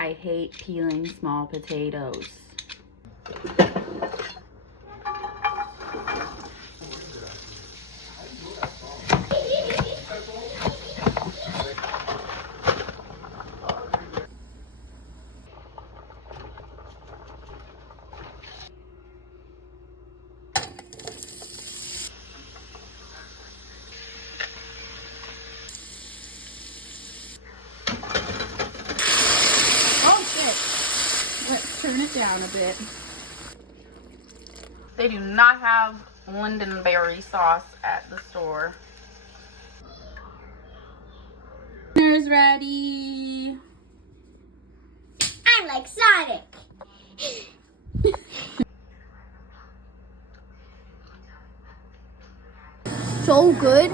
I hate peeling small potatoes. Let's turn it down a bit. They do not have lingonberry sauce at the store. Dinner's ready. I'm like Sonic. So good.